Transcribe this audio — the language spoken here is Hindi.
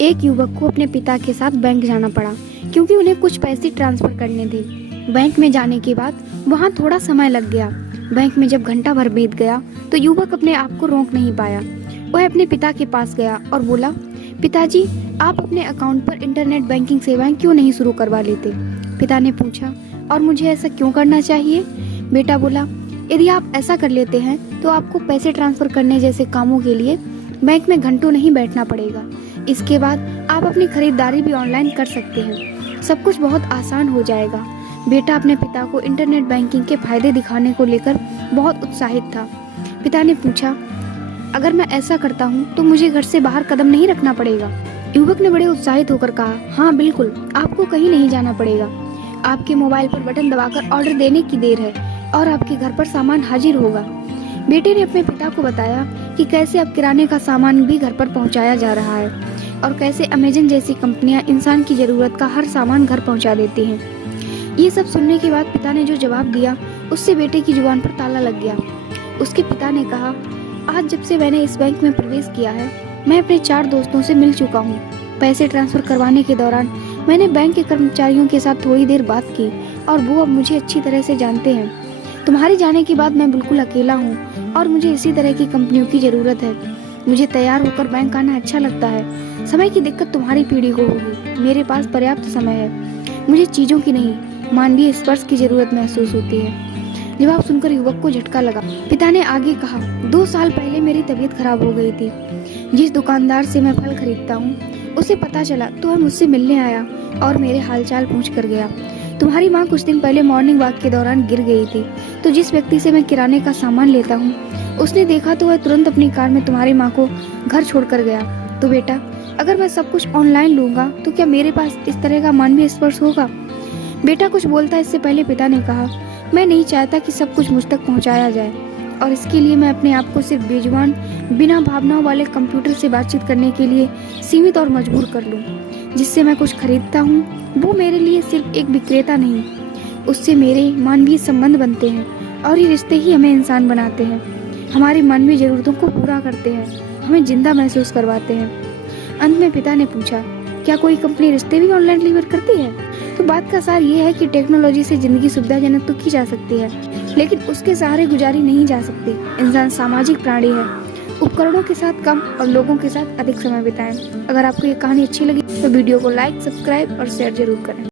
एक युवक को अपने पिता के साथ बैंक जाना पड़ा क्योंकि उन्हें कुछ पैसे ट्रांसफर करने थे। बैंक में जाने के बाद वहां थोड़ा समय लग गया। बैंक में जब घंटा भर बीत गया तो युवक अपने आप को रोक नहीं पाया। वह अपने पिता के पास गया और बोला, पिताजी, आप अपने अकाउंट पर इंटरनेट बैंकिंग सेवाएं क्यों नहीं शुरू करवा लेते? पिता ने पूछा, और मुझे ऐसा क्यों करना चाहिए? बेटा बोला, यदि आप ऐसा कर लेते हैं तो आपको पैसे ट्रांसफर करने जैसे कामों के लिए बैंक में घंटों नहीं बैठना पड़ेगा। इसके बाद आप अपनी खरीदारी भी ऑनलाइन कर सकते हैं। सब कुछ बहुत आसान हो जाएगा। बेटा अपने पिता को इंटरनेट बैंकिंग के फायदे दिखाने को लेकर बहुत उत्साहित था। पिता ने पूछा, अगर मैं ऐसा करता हूँ तो मुझे घर से बाहर कदम नहीं रखना पड़ेगा? युवक ने बड़े उत्साहित होकर कहा, हाँ बिल्कुल, आपको कहीं नहीं जाना पड़ेगा। आपके मोबाइल पर बटन दबाकर ऑर्डर देने की देर है और आपके घर पर सामान हाजिर होगा। बेटे ने अपने पिता को बताया कि कैसे अब किराने का सामान भी घर पर पहुंचाया जा रहा है और कैसे अमेज़न जैसी कंपनियां इंसान की जरूरत का हर सामान घर पहुंचा देती हैं। ये सब सुनने के बाद पिता ने जो जवाब दिया उससे बेटे की जुबान पर ताला लग गया। उसके पिता ने कहा, आज जब से मैंने इस बैंक में प्रवेश किया है, मैं अपने 4 दोस्तों से मिल चुका हूँ। पैसे ट्रांसफर करवाने के दौरान मैंने बैंक के कर्मचारियों के साथ थोड़ी देर बात की और वो अब मुझे अच्छी तरह से जानते हैं। तुम्हारे जाने के बाद मैं बिल्कुल अकेला हूँ और मुझे इसी तरह की कंपनियों की जरूरत है। मुझे तैयार होकर बैंक आना अच्छा लगता है। समय की दिक्कत तुम्हारी पीढ़ी को होगी, मेरे पास पर्याप्त समय है। मुझे चीजों की नहीं, मानवीय स्पर्श की जरूरत महसूस होती है। जवाब सुनकर युवक को झटका लगा। पिता ने आगे कहा, 2 साल पहले मेरी तबीयत खराब हो गई थी। जिस दुकानदार से मैं फल खरीदता हूँ उसे पता चला तो वह मुझसे मिलने आया और मेरे हालचाल पूछ कर गया। तुम्हारी माँ कुछ दिन पहले मॉर्निंग वॉक के दौरान गिर गई थी, तो जिस व्यक्ति से मैं किराने का सामान लेता हूँ उसने देखा तो वह तुरंत अपनी कार में तुम्हारी माँ को घर छोड़कर गया। तो बेटा, अगर मैं सब कुछ ऑनलाइन लूंगा तो क्या मेरे पास इस तरह का मानवीय स्पर्श होगा? बेटा कुछ बोलता इससे पहले पिता ने कहा, मैं नहीं चाहता कि सब कुछ मुझ तक पहुंचाया जाए और इसके लिए मैं अपने आप को सिर्फ बेजुबान, बिना भावनाओं वाले कंप्यूटर से बातचीत करने के लिए सीमित और मजबूर कर लूं। जिससे मैं कुछ खरीदता हूँ वो मेरे लिए सिर्फ एक विक्रेता नहीं, उससे मेरे मानवीय संबंध बनते हैं और ये रिश्ते ही हमें इंसान बनाते हैं, हमारी मानवीय जरूरतों को पूरा करते हैं, हमें जिंदा महसूस करवाते हैं। अंत में पिता ने पूछा, क्या कोई कंपनी रिश्ते भी ऑनलाइन डिलीवर करती है? तो बात का सार ये है कि टेक्नोलॉजी से जिंदगी सुविधाजनक तो की जा सकती है, लेकिन उसके सहारे गुजारी नहीं जा सकती। इंसान सामाजिक प्राणी है। उपकरणों के साथ कम और लोगों के साथ अधिक समय बिताएं। अगर आपको ये कहानी अच्छी लगी तो वीडियो को लाइक, सब्सक्राइब और शेयर जरूर करें।